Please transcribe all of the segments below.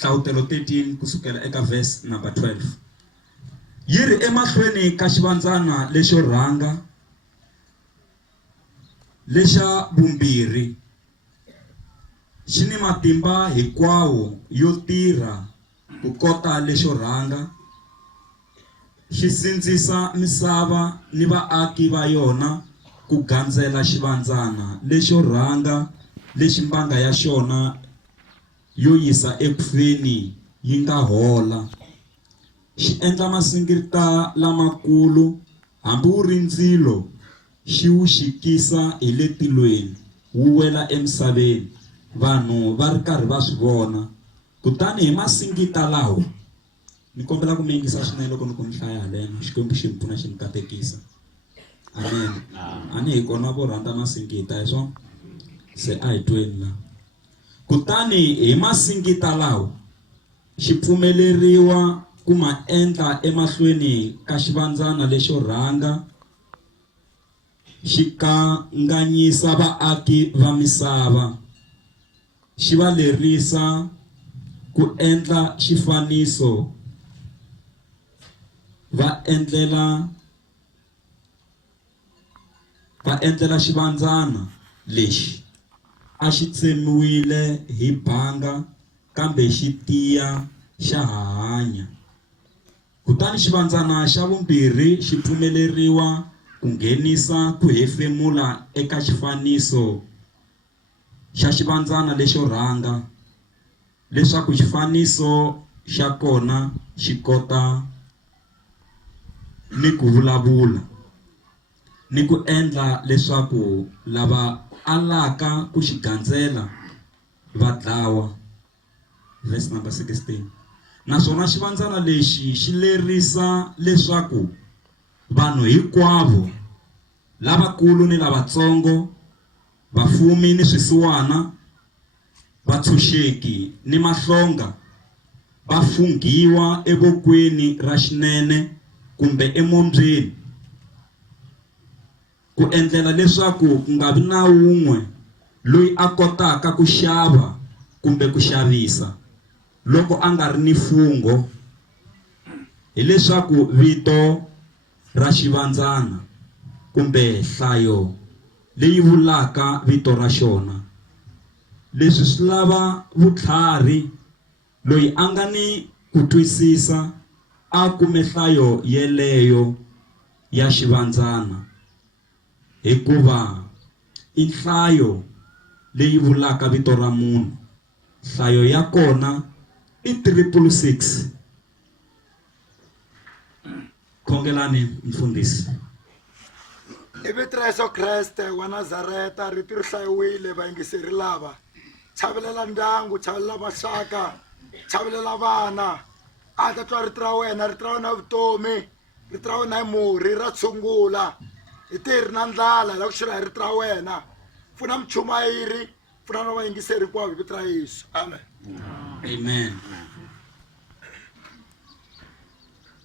Hlawutelo 13 kusukela eka verse number 12. Yiri emahlweni ka xivandzana lexo rhanga lexa vumbirhi xi ni matimba hinkwawo yo tirha ku kota lexo rhanga, xi sindzisa misava ni vaaki va yona ku gandzela xivandzana lexo rhanga lexi mbanga ya xona yo yisa ekufeni yi nga hola. Xi endla masingita lamakulu, hambi wu ri ndzilo xi wu xikisa hi le tilweni wu wela emisaveni, vanhu va ri karhi va swi vona. Kutani hi masingita lawo, ni kombela ku mi yingisa swinene loko ni ku ni hlaya haleno, Xikwembu xi mi pfuna xi mi katekisa. Amen. Ani hi kona vo rhandza masingita hi swona, se a hi tweni la. Kutani hi masingita lawo xi pfumeleriwa ku ma endla emahlweni ka xivandzana lexo rhanga, xi kanganyisa vaaki va misava, xi va lerisa ku endla xifaniso va endlela xivandzana lexi a xi tsemiwile hi banga kambe xi tiya xa hanya. Kutani xivandzana xa vumbirhi xi pfumeleriwa ku nghenisa ku hefemula eka xifaniso xa xivandzana lexo rhanga, leswaku xifaniso xa kona xi kota ni ku vulavula ni ku endla leswaku lava alaka ku xi gandzela va dlawa. Verse number 16. Naswona xivandzana lexi xi lerisa leswaku vanhu hinkwavo, lavakulu ni lavatsongo, vafumi ni swisiwana, vatshunxeki ni mahlonga, va funghiwa evokweni ra xinene kumbe emombyeni, ku endlela leswaku ku nga vi na wun'we loyi a kotaka ku xava kumbe ku xavisa loko a nga ri ni mfungho, hileswaku vito ra xivandzana kumbe nhlayo leyi vulaka vito ra xona. Leswi swi lava vutlhari, loyi a nga ni ku twisisa a kume nhlayo yeleyo ya xivandzana, hikuva i nhlayo leyi vulaka vito ra munhu. Nhlayo ya kona i 666. Khongelani mfundhisi. I vito ra Yesu Kriste wa Nazareta ri hlayiwile vayingiseri lava. Chavelela ndyangu, chavelela maxaka, chavelela vana. A ta twa rito ra wena, rito ra wena vutomi, rito ra wena hi murhi, ra tshungula. Hi tirhi na ndlala la ku xira hi rito ra wena. Pfuna muchumayiri, pfuna na vayingiseri hinkwavo hi vito ra Yesu. Amen. Amen.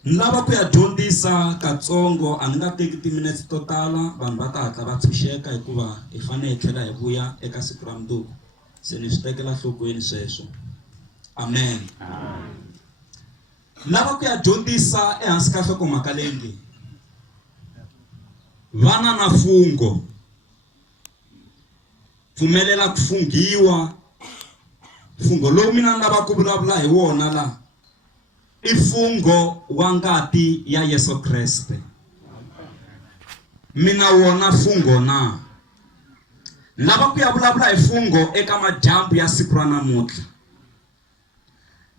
Lava ku ya dyondzisa katsongo, a ni nga teki timinetse to tala, vanhu va ta hatla va tshunxeka hikuva hi fanele hi tlhela hi vuya eka siku ra mundzuku. Se ni swi tekela nhlokweni sweswo. Amen. Lava ku ya dyondzisa ehansi ka nhlokomhaka leyi, vana na mfungho, pfumelela ku funghiwa. Mfungho lowu mina ni lava ku vulavula hi wona la i mfungho wa ngati ya Yesu Kriste. Mina wona mfungho na lava ku ya vulavula hi mfungho eka majambu ya siku ra namuntlha.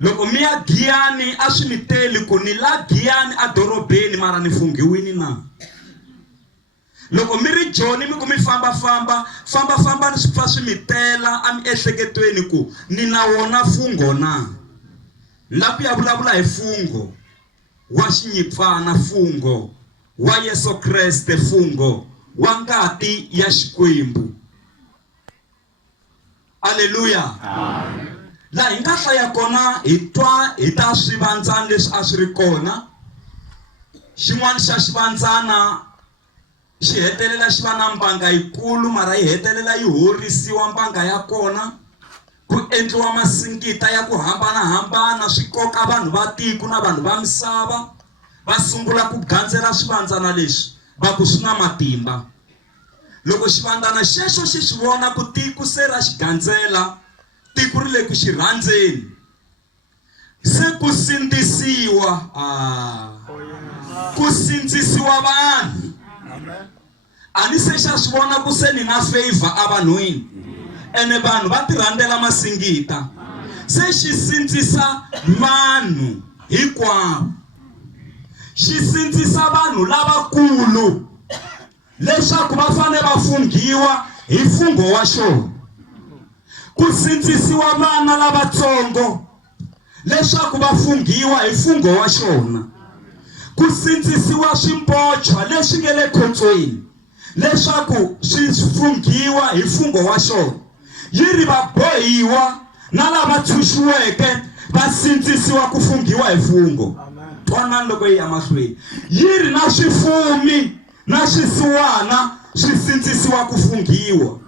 Loko mi ya Giyani a swi mi teli ku ni la Giyani a dorobeni mara ni funghiwini na. Loko mi ri Joni mi ku mi famba ni swi pfa swi mi tela a mi ehleketweni ku ni na wona mfungho na. La ku ya vulavula hi mfungho wa xinyipfana, mfungho wa Yesu Kriste, mfungho wa ngati ya Xikwembu. Haleluya. Amen. La hi nga hlaya kona hi twa hi ta swivandzana leswi a swi ri kona. Xin'wana xa xivandzana xi hetelela xi va na mbanga yikulu mara yi hetelela yi horisiwa mbanga ya kona. ku endliwa masingita ya ku hambanahambana swi koka vanhu va tiko na vanhu va misava va sungula ku gandzela swivandzana leswi va ku swi na matimba. Loko xivandzana xexo xi swi vona ku tiko se ra xi gandzela, tiko ri le ku xi rhandzeni, se ku sindzisiwa ku sindzisiwa vanhu. A ni se xa swi vona ku se ni na favor a vanhwini, ene vanhu va ti rhandzela masingita, se xi sindzisa vanhu hinkwavo, xi sindzisa vanhu lavakulu leswaku va fane va funghiwa hi mfungho wa xona, ku sindzisiwa vana lavatsongo leswaku va funghiwa hi mfungho wa xona, ku sindzisiwa swimpochwa leswi nge le khotsweni leswaku swi funghiwa hi mfungho wa xona, yiri va bohiwa na lava tshunxiweke va sindzisiwa ku funghiwa hi mfungho. Twanani loko yi ya mahlweni, yiri na swifumi na swisiwana swi sindzisiwa ku funghiwa.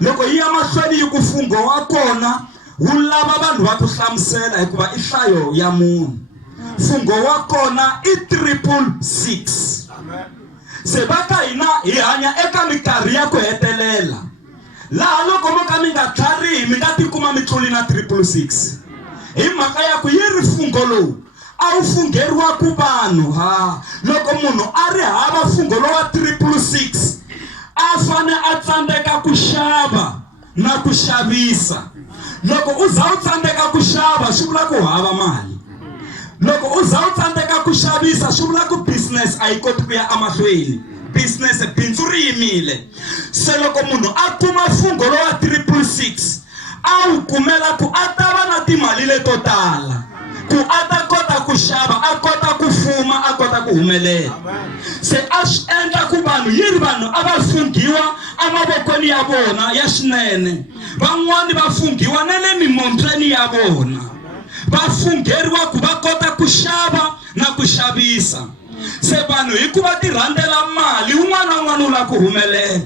Loko yi ya mahlweni yi ku mfungho wa kona wu lava vanhu va ku hlamusela hikuva i nhlayo ya munhu. Mfungho wa kona i 666. Se va ka hina hi hanya eka minkarhi ya ku hetelela, laha loko mo ka mi nga tlharihi mi nga tikuma mi tluli na 666 hi mhaka ya ku yi ri mfungho lowu a wu fungheriwa ku vanhu. Loko munhu a ri hava mfungho lowu wa 666 a fane a tsandzeka ku xava na ku xavisa. Loko u za u tsandzeka ku xava swi vula ku hava mali, loko u za u tsandzeka ku xavisa swi vula ku business a yi koti ku ya emahlweni, business bindzu ri yimile. Se loko munhu a kuma mfungho lowu wa 666 a wu kumela ku a ta va na timali leto tala, ku a ta kota ku xava, a kota ku fuma, a kota ku humelela. Se a swi endla ku vanhu yiri vanhu a va funghiwa amavokweni ya vona ya swinene, van'wani va funghiwa na le mimompyeni ya vona, va fungheriwa ku va kota ku xava na ku xavisa. Se vanhu hikuva ti rhandzela mali, un'wana na un'wana u lava ku humelela,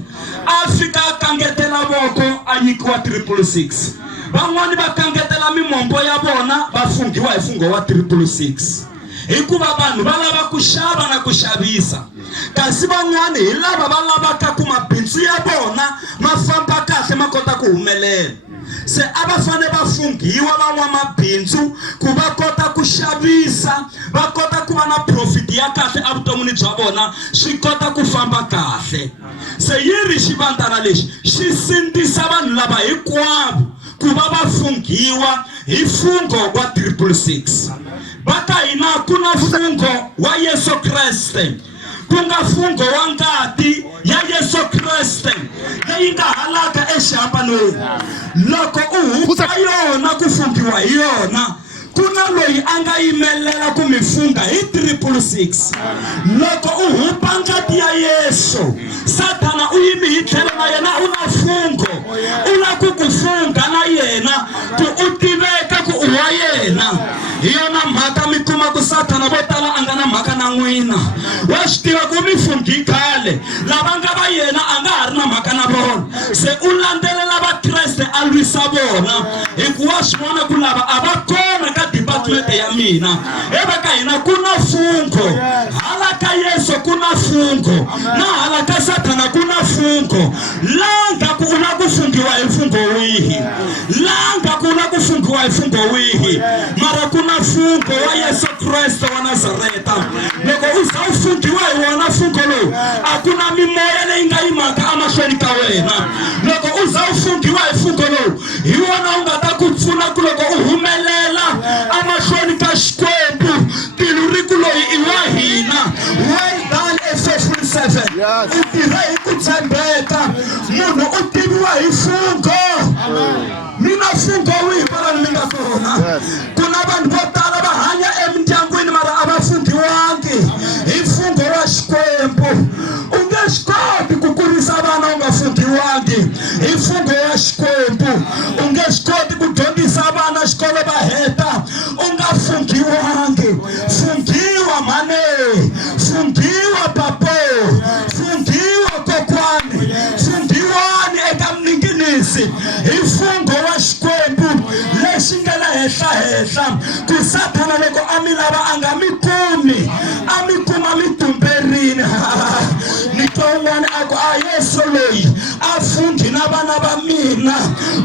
a fika a kangetela voko a nyikiwa 666. Van'wani va kangetela mimombo ya vona va funghiwa hi mfungho wa 666 hikuva vanhu va lava ku xava na ku xavisa. Kasi van'wani hi lava va lavaka ku mabindzu ya vona ma famba kahle ma kota ku humelela. Se a va fane va funghiwa van'wamabindzu ku va kota ku xavisa, va kota ku va na profit ya kahle evuton'wini bya vona, swi kota ku famba kahle. Se yiri xivandzana lexi xi sindzisa vanhu lava hinkwavo ku va va funghiwa hi mfungho wa 666. Va ka hina ku na mfungho wa Yesu Kriste, ku nga mfungho wa ngati ya Yesu Kriste leyi nga halaka exihambanweni. Loko u hupa yona ku funghiwa hi yona, ku na loyi a nga yimelela ku mi funga hi 666. Loko u hupa ngati ya Yesu, Satana u yimi hi tlhelo na yena u na mfungho, u lava ku ku funga na yena ku u tiveka ku u wa yena. Hi yona mhaka mi kuma ku Satana vo tala a nga na mhaka na n'wina, wa swi tiva ku mi funghi khale, lava nga va yena a nga ha ri na mhaka na vona. Se u landzelela va Kreste a lwisa vona hikuva swi vona ku lava a va kona ka department ya mina. Eva ka hina ku na mfungho, hala ka Yesu ku na mfungho, na hala ka Satana ku na mfungho. Langa ku u na ku funghiwa hi mfungho wihi, langa ku u na ku funghiwa hi mfungho wihi, mara ku na mfungho wa Yesu Kriste wa Nazareta. Loko u za u funghiwa hi wona mfungho lowu, a ku na mimoya leyi nga yimaka emahlweni ka wena. Loko u za u funghiwa hi mfungho lowu, hi wona u nga ta ku pfuna ku loko u humelela emahlweni ka Xikwembu, tilu ri ku loyi i wa hina. Well done, faithful servant. U tirhe hi ku tshembeka, munhu u tiviwa hi mfungho. Mina mfungho wihi kwala mi nga kona? Ku na vanhu vo tala va hanya emindyangwini mara a va funghiwangi hi mfungho wa Xikwembu. U nge swi koti ku kurisa vana u nga funghiwangi hi mfungho wa Xikwembu. U nge swi koti ku dyondzisa vana xikolo va heta u nga funghiwangi. Funghiwa mane, funghiwa papo, funghiwa kokwani, funghiwani eka mninginisi hi mfungho wa Xikwembu. hehla ku Satana loko amilava anga mikumi amikuma mitumberini niton'wana ako a Yesu loyi a funghi na vana va mina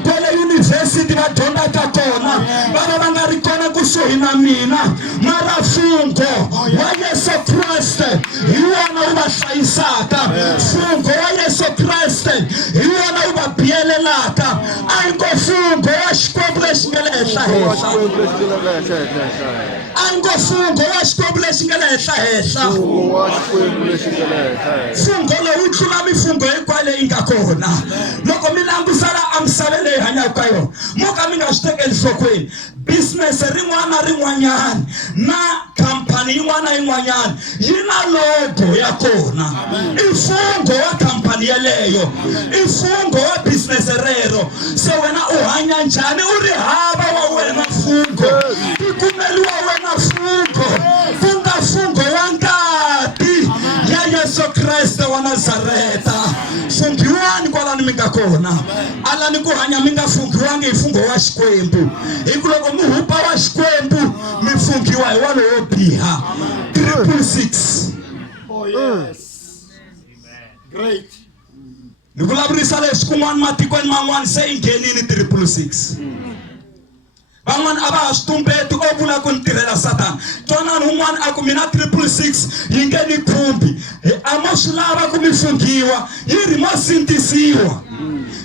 kwale university va dyondzaka kona va nga ri kona kusuhi na mina mara mfungo wa Yesu Kriste hi wona wu va hlayisaka mfungo wa Yesu Kriste hi wona wu va biyelelaka a hi ngo mfungo wa Xikwembu lexi nga le henhla a ngo mfungo wa Xikwembu lexi nga le henhla mfungo lowu tlula mifungo hinkwayo leyi nga kona loko mi langusana amisava leyi hanyaka ka yona mo ka mi nga swi tekeli nhlokweni business rin'wana na rin'wanyana na khampani yin'wana na yin'wanyana yi na logo ya kona i mfungo wa khampani yeleyo i mfungo wa business rero se wena u hanya njhani u ri hava wa wena mfungo i kumeliwa wena mfungo ku nga mfungo wa ngati ya Yesu Kriste wa Nazareta fungiwani kwalani mi nga kona alani ku hanya mi nga fungiwangi hi mfungo wa Xikwembu hi ku loko mi hupa wa Xikwembu mi fungiwa hi walo wo biha 666. Oh yes. Great. Ni vulavurisa leswi kun'wana matikweni man'wana se i nghenini 666. van'wana a va ha swi tumbeti o vula ku ni tirhela Satana twanani un'wana a ku mina 666 yi nge ni khumbi a mo swi lava ku mi fungiwa yi ri mo sindzisiwa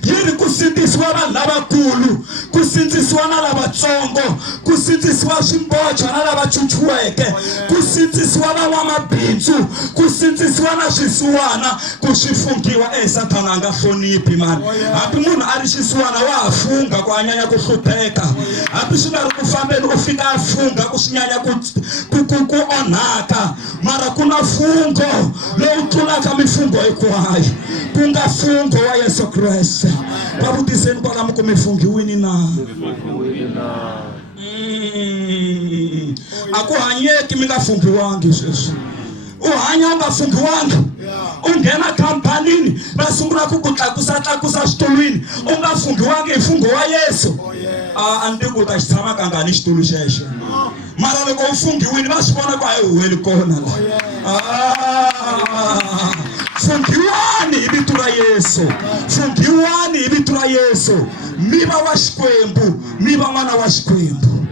yi ri ku sindzisiwa vanhu lavakulu ku sindzisiwa na lavatsongo ku sindzisiwa swimbochwa na lava chuchiweke ku sindzisiwa van'wamabindzu ku sindzisiwa na swisiwana ku swi fungiwa Satana a nga hloniphi mani hambi munhu a ri xisiwana wa ha funga ku hanyanya ku hlupheka hambi swi nga ri ku fambeni u fika a funga ku swi nyanya ku onhaka mara ku na mfungo lowu tlulaka mifungo hinkwayo ku nga mfungo wa Yesu Kriste va vutiseni kwalamu ku mi fungiwini na a ku hanyeki mi nga fungiwangi sweswi u hanya u nga fungiwangi u nghena khampanini va sungula ku tlakusa switulwini u nga fungiwangi hi mfungo wa Yesu a ni ku ta xi tshama kangani xitulu xexo mara loko u fungiwini va swi vona ku a hi huweli kona fungiwani hi vito ra Yesu fungiwani hi vito ra Yesu mi va wa Xikwembu mi va n'wana wa Xikwembu.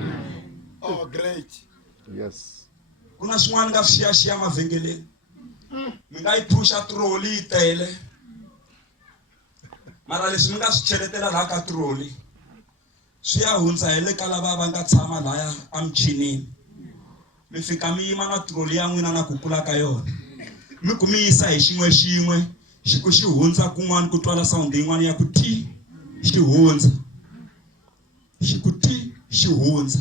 Oh great. Yes. Kuna swin'wana nga swixiyaxiya mavhengeleni mi nga yi phusha troli yi tele mara leswi mi nga swi cheletela laha ka troli swi ya hundza hi le ka lava va nga tshama laya amichinini mi fika mi yima na troli ya n'wina na ku kula ka yona mi ku mi yisa hi xin'we xi ku xi hundza kun'wana ku twala sound yin'wana ya ku ti xi hundza xi ku ti xi hundza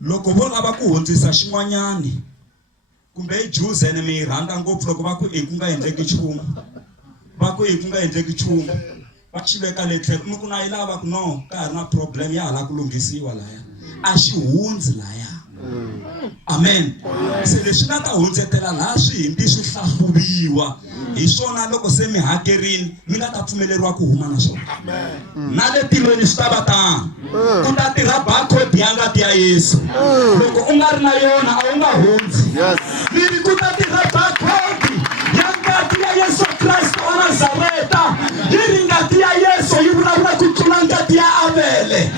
loko vo lava ku hundzisa xin'wanyani kumbe hi Juzene mi rhanda ngopfu loko va ku ku nga endleki nchumu va ku ku nga endleki nchumu va xi veka le tlhelo mi ku na yi lava ku no ka ha ri na problem ya hala ku lunghisiwa laya a xi hundzi laya amen se leswi nga ta hundzetela laha swihimbi swi hlahluviwa hi swona loko se mi hakerini mi nga ta pfumeleriwa ku huma na swona na le tilweni swi ta va tano ku ta tirha barcode ya ngati ya Yesu loko u nga ri na yona a wu nga hundzi miri ku ta tirha barcode ya ngati ya Yesu Kriste wa Nazareta yi ri ngati ya Yesu yi vulavula ku tlula ngati ya Abele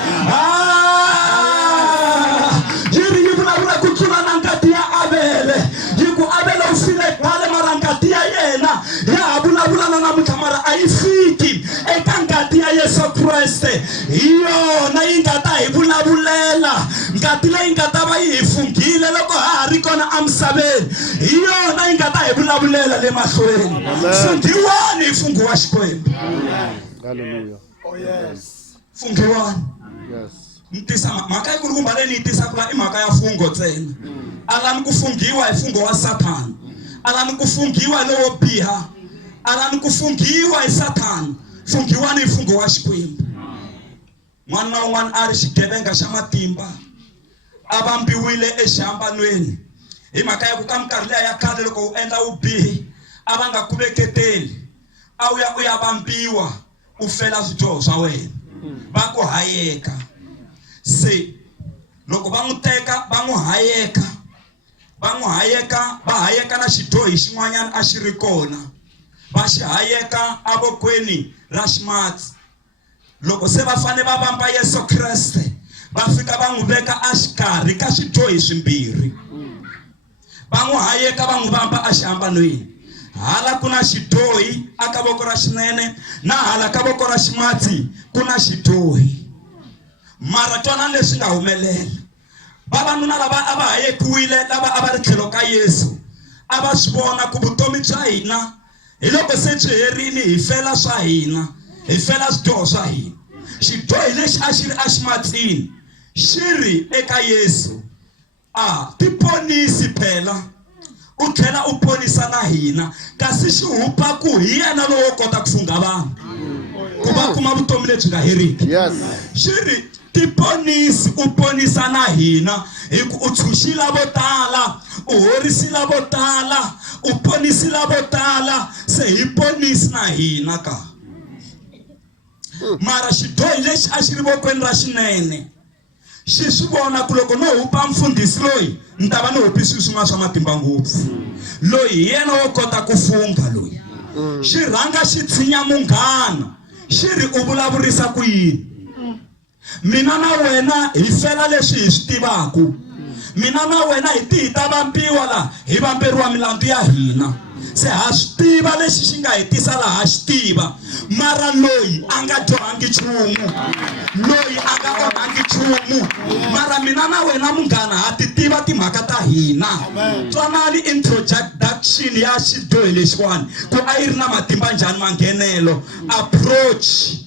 ya vulavula na muthamara a yi fiki eka ngati ya Yesu Kriste yona yi nga ta hi vulavulela ngati leyi nga ta va yi hi fungile loko ha ri kona amisaveni yona yi nga ta hi vulavulela le mahlweni fungiwani hi mfungo wa Xikwembu. Hallelujah. Oh yes. Fungiwani. Yes. Ntisa mhaka yi kulukumba leyi ni tisa kula i mhaka ya mfungo ntsena alani ku fungiwa hi mfungo wa Satana alani ku fungiwa lowo biha alani ku fungiwa hi Satana fungiwani hi mfungo wa Xikwembu. N'wana na un'wana a ri xigevenga xa matimba a vambiwile exihambanweni hi mhaka ya ku ka minkarhi leya ya khale loko u endla vubihi a va nga ku veketeli a wu ya vambiwa u fela swidyoho swa wena va ku hayeka se loko va n'wi teka va n'wi hayeka na xidyohi xin'wanyana a xi ri kona, va xi hayeka avokweni ra ximatsi. Loko se va fane va vamba Yesu Kriste, va fika va n'wi veka a xikarhi ka swidyohi swimbirhi. Va n'wi hayeka va n'wi vamba a xihambanweni. Hala ku na xidyohi a ka voko ra xinene, na hala ka voko ra ximatsi ku na xidyohi. Mara twanani leswi nga humelela. Vavanuna lava a va hayekiwile, lava a va ri tlhelo ka Yesu, a va swi vona ku vutomi bya hina hi loko se byi herile hi fela swa hina, hi fela swidyoho swa hina. Xidyohi lexi a xi ri a ximatsini xi ri eka Yesu, tiponisi phela, u tlhela u ponisa na hina, kasi xi hupa ku hi yena lowo kota ku fungha vanhu ku va kuma vutomi lebyi nga heriki. Xi ri tiponisi, u ponisa na hina hi ku u tshunxile vo tala, u horisile vo tala, u ponisile vo tala, se hi ponisi na hina ka. Mara xidyohi lexi a xi ri vokweni ra xinene xi swi vona ku loko no hupa mfundhisi loyi ni ta va ni hupisi swin'wana swa matimba ngopfu, loyi hi yena wo kota ku fungha loyi. Xi rhanga xi tshinya munghana xi ri u vulavurisa ku yini. Mina na wena hi fela leswi hi swi tivaku, mina na wena hi ti hi ta vampiwa laha hi vamperiwa milandzu ya hina. Se ha swi tiva lexi xi nga hetisa laha ha xi tiva, mara loyi a nga dyohangi nchumu, loyi a nga onhangi nchumu. Mara mina na wena munghana ha ti tiva timhaka ta hina. Twanani introduction ya xidyohi lexiwani ku a yi ri na matimba njhani manghenelo, approach.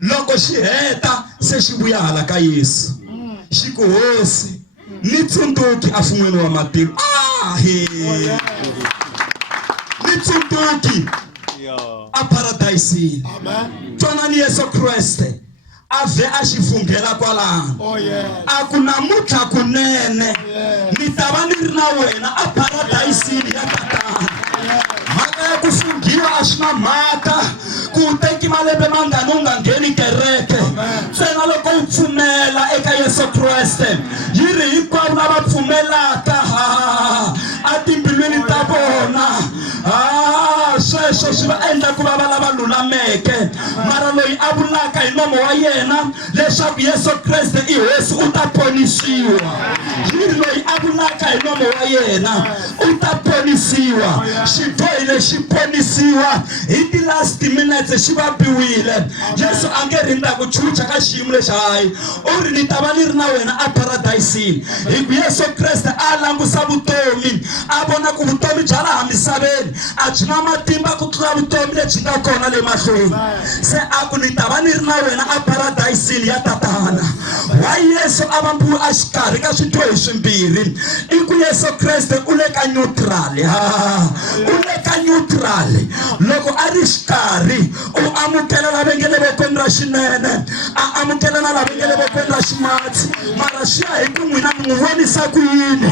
Loko xi heta se xi vuya hala ka Yesu, xi ku hosi ni tsundzuki a fungweni wa matilo. Ni tsundzuki a paradisini. Twanani Yesu Kriste a ve a xi funghela kwalano, a ku namuntlha kunene ni ta va ni ri na wena a paradisini ya tatana. Mhaka ya ku funghiwa a swi na mhaka ku teki malembe mangani u nga ngheni kereke, ntsena loko u pfumela eka Yesu Kriste. Yi ri hinkwavo lava pfumelaka a timbilwini ta vona, sweswo swi va endla ku va va lava lulameke. Mara loyi a vulaka hi nomo wa yena leswaku Yesu Kriste i hosi u ta ponisiwa. Yi ri loyi a vulaka hi nomo wa yena u ta ponisiwa. Xidyohi lexi ponisiwa hi ti last minutes xi va biwile. Yesu a nge rindza ku chucha ka xiyimo lexi, hayi u ri ni ta va ni ri na wena a paradisini. Hi ku Yesu Kriste a langusa vutomi, a vona ku vutomi bya laha misaveni a byi na matimba ku tlula vutomi lebyi nga kona le mahlweni. Se a ku ni ta va ni ri na wena a paradisini ya tatana. Why Yesu a vambiwe a xikarhi ka swidyohi swimbirhi? I ku Yesu Kriste u le ka neutral, u le ka neutral. Loko a ri xikarhi u amukela lava nge le vokweni ra xinene, a amukela na lava nge le vokweni ra ximatsi. Mara swi ya hi ku n'wina mi n'wi vonisa ku yini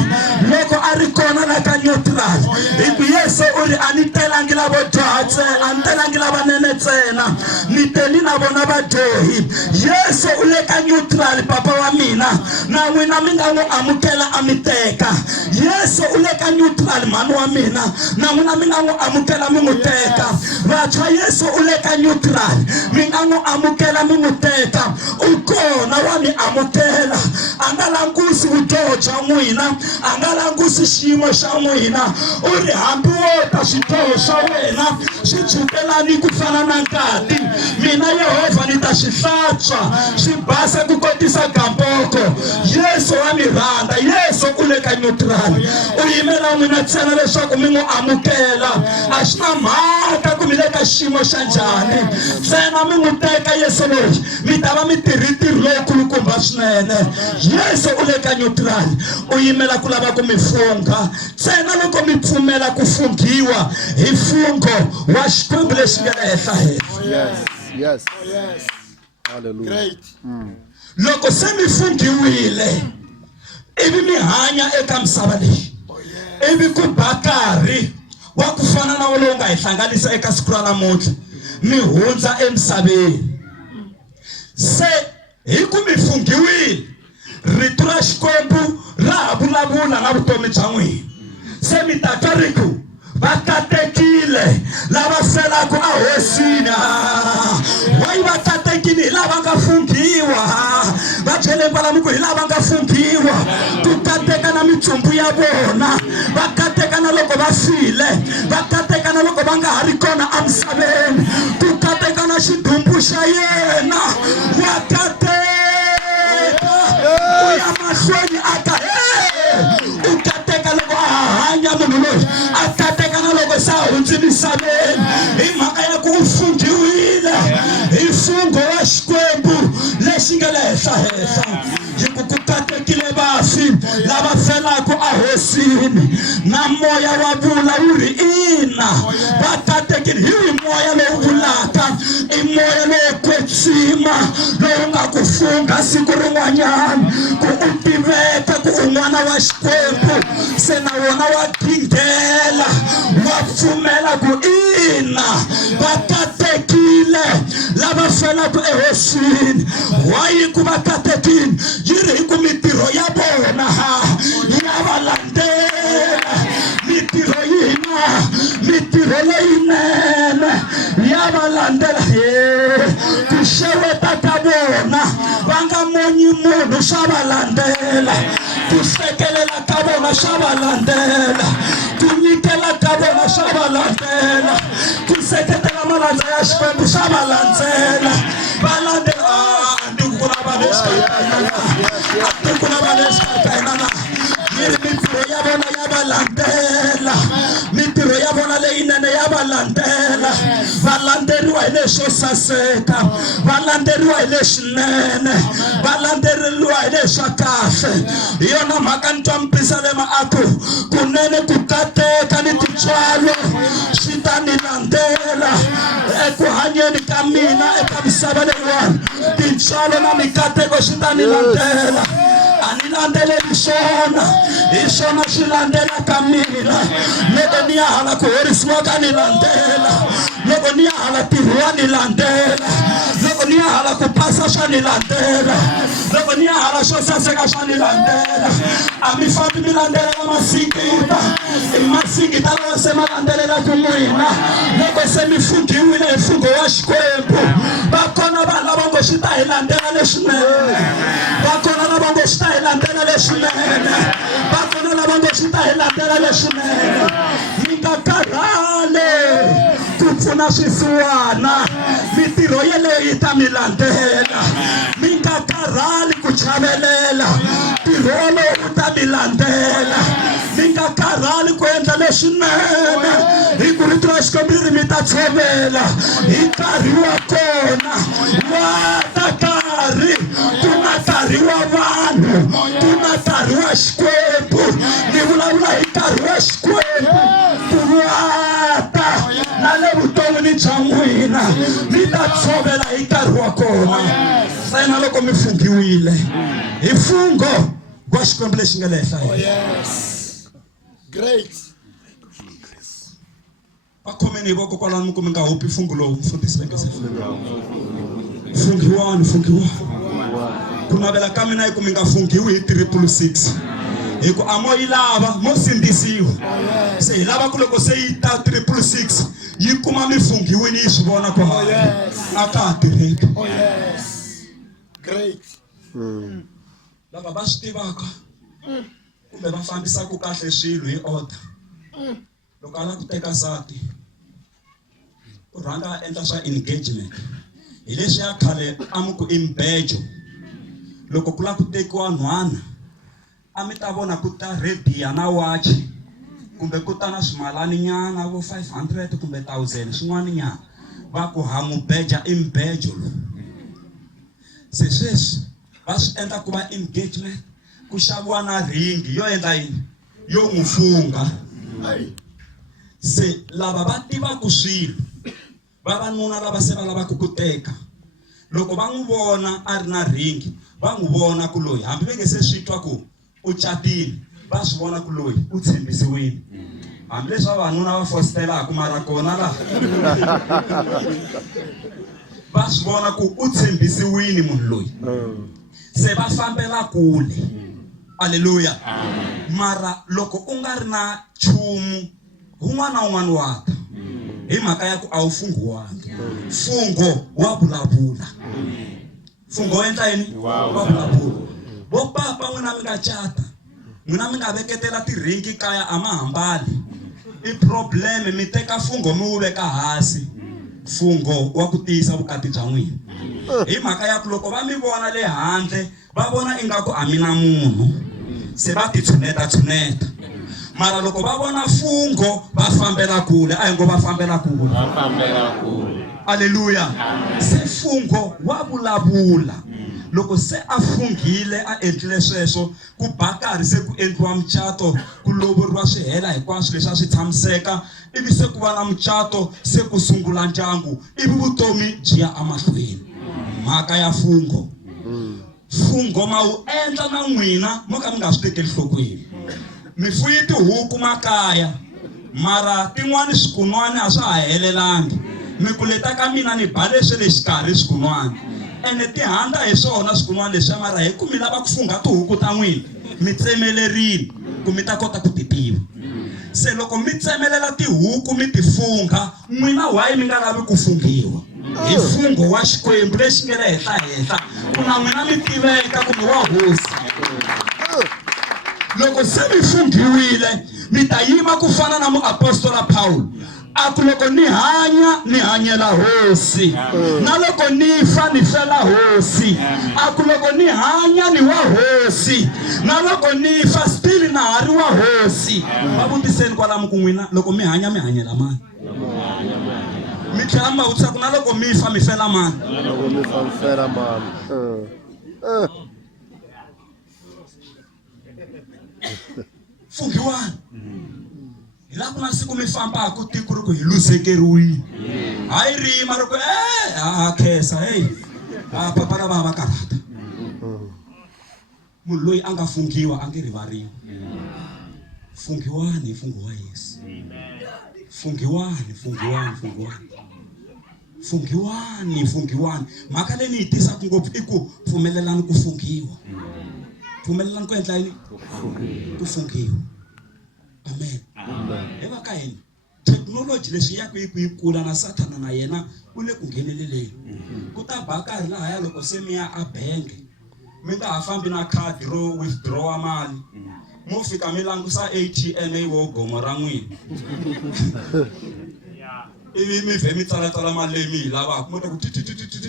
loko a ri kona la ka neutral. Hi ku Yesu u ri a ni telangi lavo dyoha ntsena, a ni telangi lavanene ntsena, ni teli na vona vadyohi. Yesu u le ka neutral, papa wa mina, na n'wina mi nga n'wi amukela a mi teka. Yesu u le ka neutral, mhani wa mina, na n'wina mi nga n'wi amukela mi n'wi teka. Vantshwa Yesu u le ka neutral, mi nga n'wi amukela mi n'wi teka. U kona wa mi amukela, a nga langusi vudyoho bya n'wina, a nga langusi xiyimo xa n'wina. U ri hambi wo ta swidyoho swa wena swi tshukelani ku fana na ngati, mina Yehovha ni ta swi hlantswa swi basa ku kotisa gamboko. Yesu wa mi rhandza, Yesu u le ka neutral. U yimela n'wina ntsena leswaku mi n'wi amukela, a swi na mhaka ku mi le ka xiyimo xa njhani, ntsena mi n'wi teka Yesu loyi mi ta va mi tirhi ntirho lowukulukumba swinene. Yesu u le ka neutral, u yimela ku lava ku mi fungha ntsena loko mi pfumela ku funghiwa hi mfungho wa xikwembu lexi nga le henhla hehla. Yes. Hallelujah. Great. Loko se mi funghiwile ivi mi hanya eka misava leyi, ivi ku ba nkarhi wa ku fana na lowu nga hi hlanganisa eka siku ra namuntlha, mi hundza emisaveni. Se hi ku mi funghiwile rito ra Xikwembu ra vulavula na vutomi bya n'wina. Se mi ta twa ri ku va katekile lava felaka a hosini. Why va katekile hi lava nga funghiwa. Va chele valamuku hi lava nga funghiwa. Ku kateka na mintsumbu ya vona, va kateka na loko va file, va kateka na loko va nga ha ri kona emisaveni, ku kateka na xidumbu xa yena. Wa kateka u ya mahlweni a ka u kateka loko a hanya munhu loyi, a kateka na loko se a hundzi misaveni. Hi mhaka ya ku u funghiwile hi mfungho wa Xikwembu lexi nga le henhla. Hi ku ku katekile vafi lava felaka a hosini, na moya wa vula wu ri ina. Va katekile hi moya lowu vulaka, i moya lowu kwetsima lowu nga ku funga siku rin'wanyana ku u tiveka ku u n'wana wa Xikwembu. Se na wona wa tingela wa pfumela ku ina va katekile lava felaka ehosini. Why ku va katekile? Yi ri hi ku mitirho ya vona ya va landzela. Mitirho yina, mitirho leyinene ya va landzela. Ku xeweta ka vona va nga monyi munhu swa va landzela. Ku hlekelela ka vona swa va landzela. Ku nyikela ka vona swa va landzela. Ku seketela malandza ya Xikwembu swa va landzela. Va landzela mitirho ya vona ya va landzela. Mitirho ya vona leyinene ya va landzela. Va landzeriwa hi leswo saseka, va landzeriwa hi leswinene, va landzeriwa hi leswa kahle. Hi yona mhaka ni twa mpisa le maaku kunene ku kateka ni tintswalo swi ta ni landzela eku hanyeni ka mina eka misava leyiwani. Tintswalo na mikateko swi ta ni landzela. A ni landzeleli swona, hi swona swi landzela ka mina. Loko ni ya hala ku horisiwa ka ni landzela, loko ni ya hala tirhiwa ni landzela, loko ni ya hala ku pasa swa ni landzela, loko ni ya hala swo saseka swa ni landzela. A mi fambi mi landzelela masikita, masikita lawa se ma landzelela ku n'wina. Loko se mi funghiwile hi mfungho wa Xikwembu, va kona vanhu lava ngo swi ta hi landzela leswinene, va kona lava ngo swi ta hi landzela leswinene, va kona lava ngo swi ta hi landzela leswinene. Mi nga karhali ku pfuna swisiwana, mitirho yeleyo yi ta mi landzela. Mi nga karhali ku chavelela, ntirho lowu ta mi landzela. Mi nga karhali ku endla leswinene, hi ku rito ra Xikwembu ri mi ta tshovela hi nkarhi wa kona. Wa ta karhi ku nga nkarhi wa vanhu, ku nga nkarhi wa Xikwembu. Ni vulavula hi nkarhi wa Xikwembu ku wata na le vuton'wini bya n'wina mi ta tshovela hi nkarhi wa kona. Ntsena loko mi funghiwile hi mfungho wa Xikwembu lexi nga le henhla. Yes. Great. Va khomeni hi voko kwalano ku mi nga hopi mfungo lowu. Mfundhisi vekese funghiwani, funghiwa. Ku navela ka mina hi ku mi nga funghiwi hi 666. Hi ku amo yi lava mo sindzisiwa. Se hi lava ku loko se yi ta 666 yi kuma mi funghiwini yi swi vona ku a ka ha tirheki. Oh yes. Great. Lava va swi tivaka kumbe va fambisaka kahle swilo hi order. Loko a lava ku teka nsati u rhanga a endla swa engagement. Hi leswi ya khale amuku i mbejo. Loko ku lava ku tekiwa nhwana a mi ta vona ku ta rediya na watch kumbe ku ta na swimalani nyana vo 500 kumbe 1000 swin'wana nyana. Va ku hamubeja i mbejo lo. Se sweswi va swi endla ku va engagement, ku xaviwa na ringi yo endla yini, yo n'wi funga. Se lava va tivaka swilo, vavanuna lava se va lavaka ku teka, loko va n'wi vona a ri na ringi va n'wi vona ku loyi hambi va nge se swi twa ku u catile, va swi vona ku loyi u tshembisiwile. Hambileswi vavanuna va fositelaka mara kona laha va swi vona ku u tshembisiwini munhu loyi se va fambela kule. Haleluya. Mara loko u nga ri na chumu un'wana na un'wana wa ta hi mhaka ya ku a wu funghiwangi. Fungo wa vulavula. Fungo endla yini? Wa vulavula. Vo papa n'wina mi nga cata, n'wina mi nga veketela tiringi kaya a ma hambali. I problem mi teka fungo mi wu veka hansi. Fungo wa ku tiyisa vukati bya n'wina. Hi mhaka ya ku loko va mi vona le handle va vona ingaku a mi na munhu se va ti tshuneta. Mara loko va vona fungo va fambela kule. A hi ngo va fambela kule. Va fambela kule. Haleluya. Se fungo wa vulavula. Loko se a fungile a endlile sweswo ku bakari se ku endliwa mucato ku lovoriwa swi hela hinkwaswo leswi a swi tshamiseka ivi se ku va na mucato se ku sungula ndyangu ivi vutomi byi ya emahlweni. Mhaka ya fungo. Fungo ma wu endla na n'wina mo ka mi nga swi tekeli nhlokweni. Mi fuye tihuku makaya mara tin'wani swikun'wani a swa ha helelangi. Mi kuleta ka mina ni ba leswi le xikarhi swikun'wani ene ti handa hi swona swikun'wani leswi mara hi ku mi lava ku funga tihuku ta n'wina mi tsemelerini ku mi ta kota ku ti tiva. Se loko mi tsemelela tihuku mi ti funga n'wina why mi nga lavi ku funghiwa? Hi fungo wa Xikwembu lexi nga le henhla ku na n'wina mi tiveka ku mi wa hosi. Loko se mi funghiwile mi ta yima ku fana na muapostola Paulo. Aku loko ni hanya ni hanyela hosi na loko ni fa ni fela hosi. Aku loko ni hanya ni wa hosi na loko ni fa still na hari wa hosi. Va vutiseni kwalamu ku n'wina loko mi hanya mi hanyela mani? Mi tlhela mi va vutisa ku na loko mi fa mi fela mani? Loko mi fa mi fela mani? Funghiwani. La kuna siku mi famba ku tiko ri ku hi lusekeriwile. Hayi rima ri ku khesa papa na bava karata. Munhu loyi a nga funghiwa a nge rivariwi. Funghiwani fungo wa Yesu. Funghiwani. Mhaka leyi ni yi tisaka ngopfu i ku pfumelelani ku funghiwa. Pfumelelani ku endla yini? Ku funghiwa. Amen. Eva ka hina technology leswi ya ku yi kula na Sathana na yena u le ku ngheneleleni. Ku ta bakari laha ya loko se mi ya a bank mi nga ha fambi na card ro withdraw mali mo fika mi langusa ATM hi wo gomo ra n'wina. Ivi mi vhe mi tsala mali leyi mi yi lavaka mo ta ku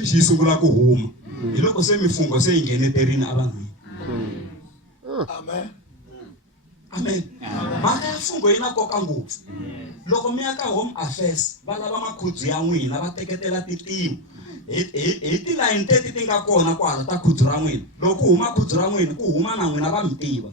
xi sungula ku huma hi loko se mifungo se yi ngheneterini a vanhwini. Amen. Mhaka ya fungo yi na nkoka ngopfu. Loko mi ya ka home affairs va lava makhudzu ya n'wina va teketela titimu hi tilayini teti ti nga kona kwala ta khudzu ra n'wina. Loko ku huma khudzu ra n'wina ku huma na n'wina va mi tiva.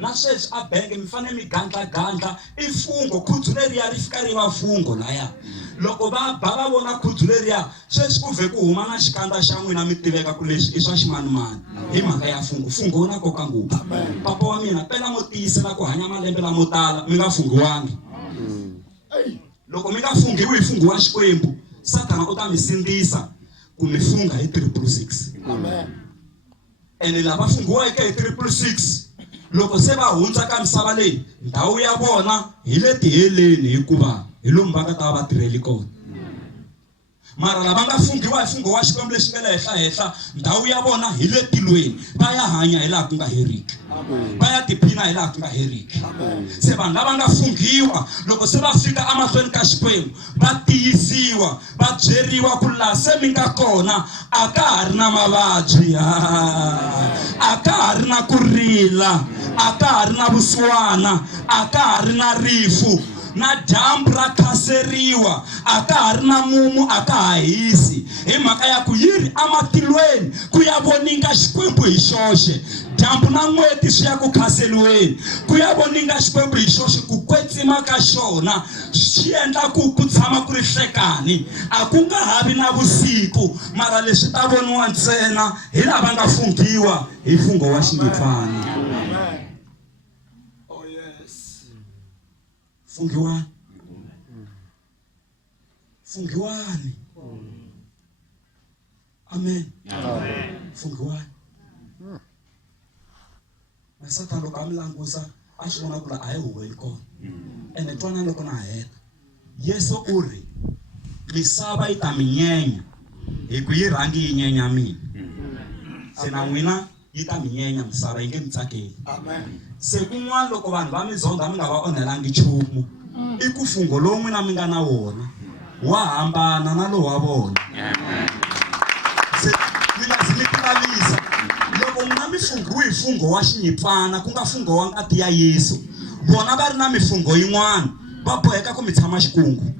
Na sweswi a bank mi fanele mi gandla i fungo khudzu leriya ri fika ri va fungo laya. Loko va vona khudzu leriya sweswi ku vhe ku huma na xikandza xa n'wina mi tiveka ku leswi i swa ximanimani hi mhaka ya fungo wu na nkoka ngopfu. Papa wa mina pela mo tiyisela ku hanya malembe lamo tala mi nga funghiwangi. Loko mi nga funghiwi hi fungo wa Xikwembu Sathana u ta mi sindzisa ku mi funga hi 666. Ene lava funghiweke hi 666 loko se va hundza ka misava leyi ndhawu ya vona hi le tiheleni hikuva hi lomu va nga ta va tirheli kona. Mara lava nga funghiwa hi fungo wa Xikwembu lexi nga le henhla ndhawu ya vona hi le tilweni va ya hanya hi laha ku nga heriki. Va ya tiphina hi laha ku nga heriki. Se vanhu lava nga funghiwa loko se va fika emahlweni ka Xikwembu va tiyisiwa va byeriwa ku laha se mi nga kona a ka ha ri na mavabyi, a ka ha ri na ku rila, a ka ha ri na vusiwana, a ka ha ri na rifu na dyambu ra khaseriwa, a ka ha ri na mumu, a ka ha hisi hi mhaka ya ku yiri amatilweni ku ya voninga Xikwembu hi xoxe. Dyambu na n'weti swi ya ku khaseliweni ku ya voninga Xikwembu hi xoxe ku kwetsima ka xona swi endla ku tshama ku ri hlekani a ku nga havi na vusiku mara leswi ta voniwa ntsena hi lava nga funghiwa hi fungo wa xingefani. Funghiwani. Amen. Funghiwa. Na Satan loko amlangusa a swi vona ku la a hi huwe kona. Ene twana loko na heta. Yesu uri misava yi ta minyenya hi ku yi rhangi yi nyenya mina. Se na n'wina yi ta minyenya misava yi nge mi tsakeli. Amen. Se kun'wana loko vanhu va mi zonda mi nga va onhelangi nchumu i ku mfungho lowu n'wina mi nga na wona wa hambana na lowu wa vona. Se mi nga zi mi tilavisa loko n'wina mi funghiwe hi mfungho wa xinyipfana ku nga mfungho wa ngati ya Yesu, vona va ri na mifungho yin'wana va boheka ku mi tshama xikungu.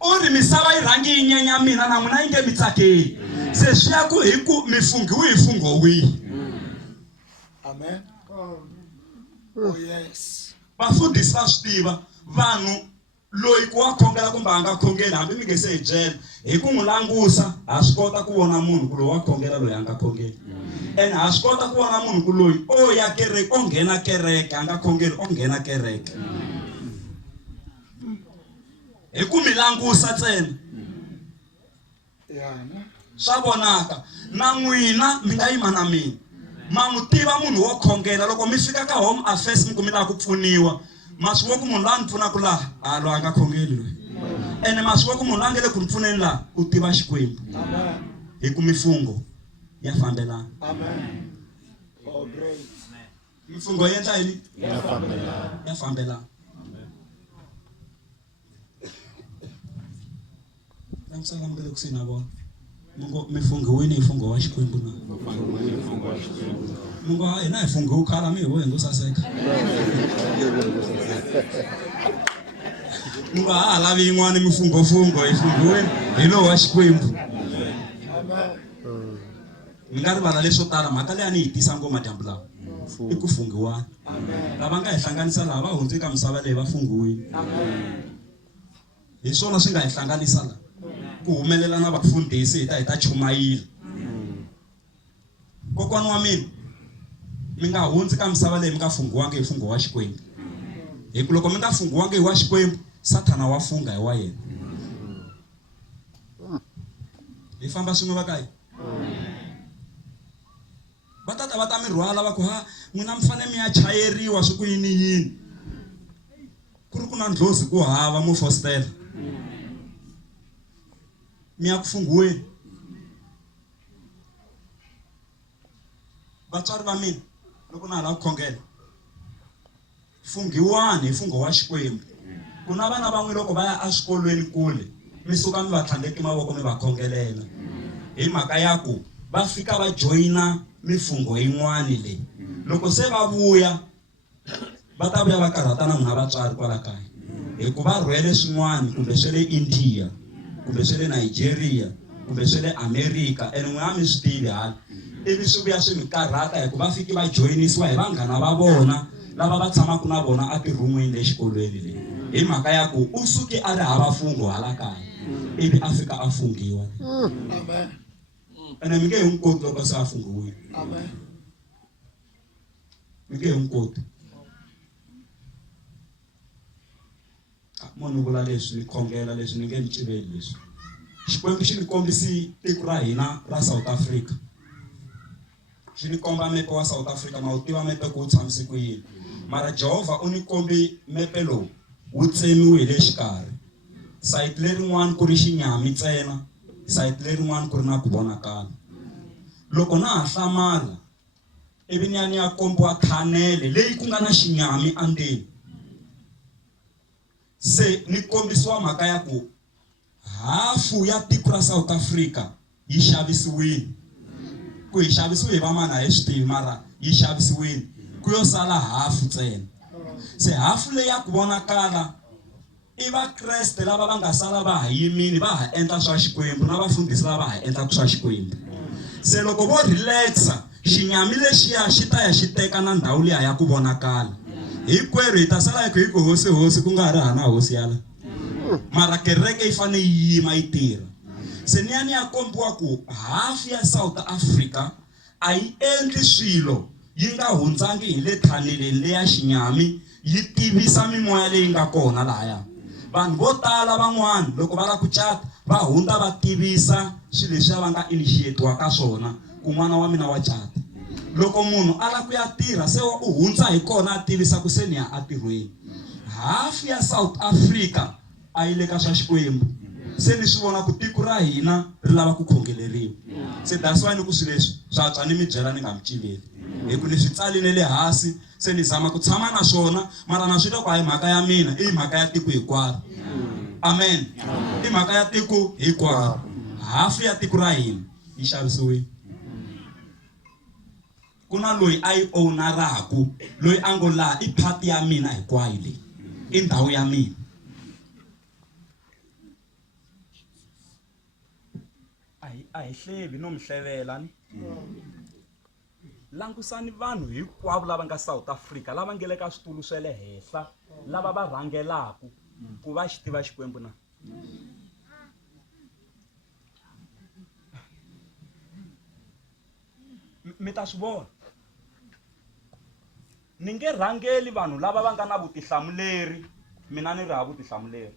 U ri misava yi rhangi yi nyenya mina na n'wina yi nge mi tsakeli. Se swi ya ku hi ku mi funghiwe hi mfungho wihi. Amen. Oh yes. Vafundhisi va swi tiva vanhu loyi ku wa khongela kumbe a nga khongeli hambi mi nge se hi byela hi ku n'wi langusa ha swi kota ku vona munhu ku loyi wa khongela loyi a nga khongeli. Ene ha swi kota ku vona munhu ku loyi o ya kereke o nghena kereke a nga khongeli o nghena kereke. Hi ku mi langusa ntsena. Swa vonaka na n'wina mi nga yima na mina. Ma mu tiva munhu wo khongela loko mi fika ka home affairs mi kumela ku pfuniwa. Ma swi vona ku munhu la ni pfunaka la a lo anga khongeli loyi. Ene ma swi vona ku munhu la ngele ku ni pfuneni la u tiva Xikwembu. Amen. Hi ku mifungo ya fambelana. Amen. Oh great. Mifungo ya endla yini? Ya fambelana. Ya fambelana. Namsala ngele ku sina vona. Mungu mifunghiwini ifungo wa Xikwembu na. Mungu hayi na ifungo ukhala mi ho ngosaseka. Mungu ha lavi yin'wana mifungo ifunghiweni hi lo wa Xikwembu. Amen. Mi nga rivala leswo tala mhaka leyi a ni yi tisa ngoma dyambu lawa i ku funghiwana. Amen. Lava nga hi hlanganisa laha va hundze ka misava leyi va funghiwini. Amen. Hi swona swi nga hi hlanganisa laha ku humelela na vafundhisi hi ta chumayila. Kokwana wa mina mi nga hundzi ka misava leyi mi nga funghiwanga hi mfungho wa Xikwembu. Hi ku loko mi nga funghiwanga hi wa Xikwembu Sathana wa funga hi wa yena. Hi famba swin'we va kayi. Va ta mi rhwala va ku ha n'wina mi fanele mi ya chayeriwa swi ku yini. Ku ri ku na ndlozi ku hava mo fostela. Mi ya ku funghiweni. Vatswari va mina loko na hala ku khongela funghiwani hi mfungho wa Xikwembu. Ku na vana van'we loko va ya eswikolweni kule mi suka mi va tlhandleki mavoko mi va khongelela hi mhaka ya ku va fika va joyina mifungho yin'wani leyi. Loko se va vuya va ta vuya va karhata na n'wina vatswari kwala kaya hi ku va rhwele swin'wana kumbe swe le India kumbe swe le Nigeria kumbe swe le America ene n'wina mi swi tivi hala. Ivi swi vuya swi mi karhata hi ku va fiki va joyinisiwa hi vanghana va vona lava va tshamaka na vona a tirhumweni le xikolweni leyi. Hi mhaka ya ku u suke a ri hava mfungho hala kaya ivi a fika a funghiwa. Amen. Ene mi nge hi n'wi koti loko se a funghiwile. Amen. Mi nge hi n'wi koti. Munhu vula leswi ni khongela leswi ni nge ni civeli leswi. Xikwembu xi ni kombisi tiko ra hina ra South Africa. Xi ni komba mepe wa South Africa ma wu tiva mepe ku wu tshamise ku yini. Mara Jehovah u ni kombi mepe lowu wu tsemiwe hi le xikarhi. Sayiti lerin'wana ku ri xinyami ntsena, sayiti lerin'wana ku ri na ku vonakala. Loko na ha hlamala ivi ni ya kombiwa thanele leyi ku nga na xinyami andzeni. Se ni kombisiwa mhaka ya ku hafu ya tiko ra South Africa yi xavisiwile. Ku yi xavisiwe hi vamana hi swi tivi mara yi xavisiwile ku yo sala hafu ntsena. Se hafu leyi ya ku vonakala i vakreste lava va nga sala va ha yimini va ha endla swa Xikwembu na vafundhisi lava ha endlaka swa Xikwembu. Se loko vo relaxa xinyami lexiya xi ta ya xi teka na ndhawu liya ya ku vonakala. Hinkwerhu hi ta sala hi ku hosi ku nga ri hana hosi yala. Mara kereke yi fanele yi yima yi tirha. Se ni ya kombiwa ku hafu ya South Africa a yi endli swilo yi nga hundzangi hi le thaneleni leya xinyami yi tivisa mimoya leyi nga kona lahaya. vanhu vo tala van'wana loko va la ku cata va hundza va tivisa swilo leswi va nga initiate-wa ka swona ku n'wana wa mina wa cata. Loko munhu ala ku ya tirha se u hundza hi kona a tivisa ku se ni ya atirhweni. Half ya South Africa a yi le ka swa Xikwembu, se ni swi vona ku tiko ra hina ri lava ku khongeleriwa. Se that's why ni ku swilo leswi swa tswa ni mi byela ni nga mi civeli, hi ku ni swi tsaline le hansi se ni zama ku tshama na swona, mara na swi loko a hi mhaka ya mina, i mhaka ya tiko hinkwaro. Amen. I mhaka ya tiko hinkwaro. Half ya tiko ra hina yi xavisiwile. Kuna loyi a yi ownaraku, loyi a ngo laha i part ya mina hinkwayo leyi, i ndhawu ya mina. A hi hlevi no mi hlevela ni. Langusani vanhu hinkwavo lava nga South Africa lava nge le ka switulu swa le henhla lava va rhangelaku ku va xi tiva Xikwembu na. Mi ta swi vona. Ni nge rhangeli vanhu lava va nga na vutihlamuleri, mina ni ri hava vutihlamuleri.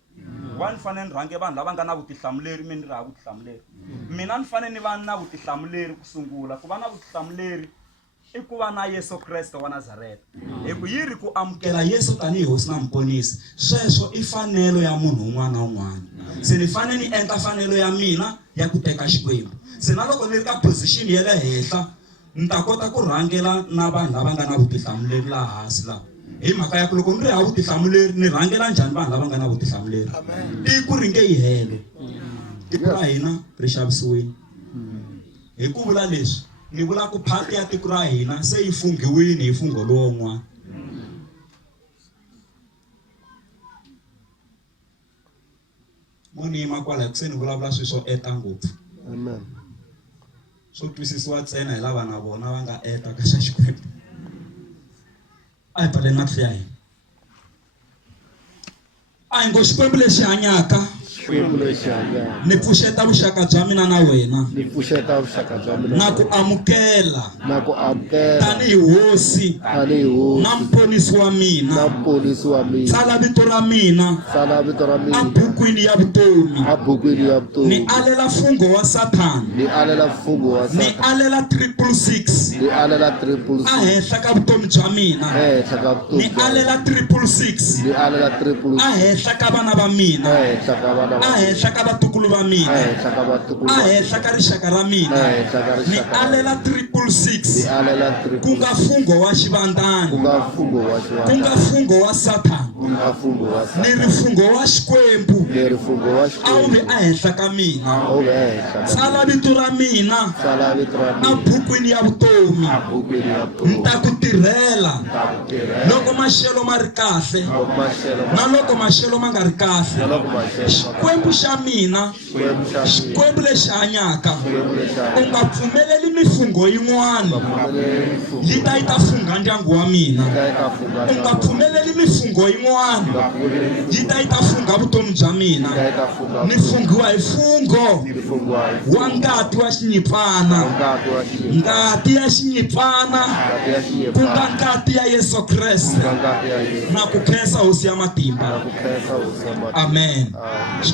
Wa ni fanele ni rhange vanhu lava nga na vutihlamuleri, mina ni ri hava vutihlamuleri. Mina ni fanele ni va na vutihlamuleri ku sungula. Ku va na vutihlamuleri i ku va na Yesu Kriste wa Nazareta. Hi ku yiri ku amukela Yesu tanihi hosi na muponisi, sweswo i fanelo ya munhu un'wana na un'wana. Se ni fanele ni endla fanelo ya mina ya ku teka Xikwembu. Se na loko ni ri ka position ya le henhla, ni ta kota ku rhangela na vanhu lava nga na vutihlamuleri laha hansi laha. Hi mhaka ya ku loko ni ri hava vutihlamuleri ni rhangela njhani vanhu lava nga na vutihlamuleri? Tiko ri nge yi hele. Tiko ra hina ri xavisiwile. Hi ku vula leswi, ni vula ku phati ya tiko ra hina se yi funghiwini hi mfungho lowun'wana. Monima kwala ku se ni vulavula swilo swo eta ngopfu. Amen. Swo twisisiwa ntsena hi lava na vona va nga eta ka swa Xikwembu. A hi pfaleni matihlo ya hina. A hi ngo Xikwembu lexi hanyaka, Xikwembu lexi hanyaka, ni pfuxeta vuxaka bya mina na wena, ni pfuxeta vuxaka bya mina na ku amukela na ku amukela tanihi hosi tanihi hosi na muponisi wa na mina. muponisi wa mina. Tsala vito ra mina Tsala vito ra mina ebukwini ya vutomi. ebukwini ya Ni vutomi. alela mfungho wa Sathana, Ni alela mfungho wa ni Satana. alela 666 Ni alela triple a henhla ka vutomi bya mina, ehenhla ka vutomi ni bya alela 666 Ni alela triple a henhla ka vana va mina, ehenhla ka vana a va henhla ka vatukulu va mina, ehenhla ka vatukulu a va henhla ka rixaka ra mina. ehenhla ka Ni rixaka ra alela Ni 666 alela ku triple nga mfungho wa ku xivandana, nga mfungho wa ku nga xivandla mfungho wa Sathana, ku nga mfungho wa ni Satana. rifungho wa Xikwembu Ni rifungho wa a wu ve Xikwembu ehenhla ka mina. a wu ve ehenhla ka Tsala vito ra mina Tsala vito ra mina ebukwini ya vutomi. ebukwini ya Ni vutomi. ta ku tirhela Ta ku tirhela loko maxelo ma ri kahle loko maxelo na loko maxelo ma nga ri na kahle. loko maxelo Xikwembu xa mina, Xikwembu xa mina Xikwembu lexi hanyaka, Xikwembu lexi u hanyaka, nga pfumeleli mifungho yin'wana pfumeleli mfungho yi ta yi ta fungha ndyangu wa mina. eka mfungho U nga pfumeleli mifungho yin'wana yi ta yi ta fungha vutomi bya mina. eka mfungho Ni funghiwa hi mfungho mfungho wa ngati wa xinyipana, ngati wa xiyimo ngati ya xinyipana, ngati ya xiyimo ku nga ngati ya Yesu Kriste ngati ya Yesu na ku khensa hosi ya matimba. ku khensa hosi ya matimba. Amen. Amen.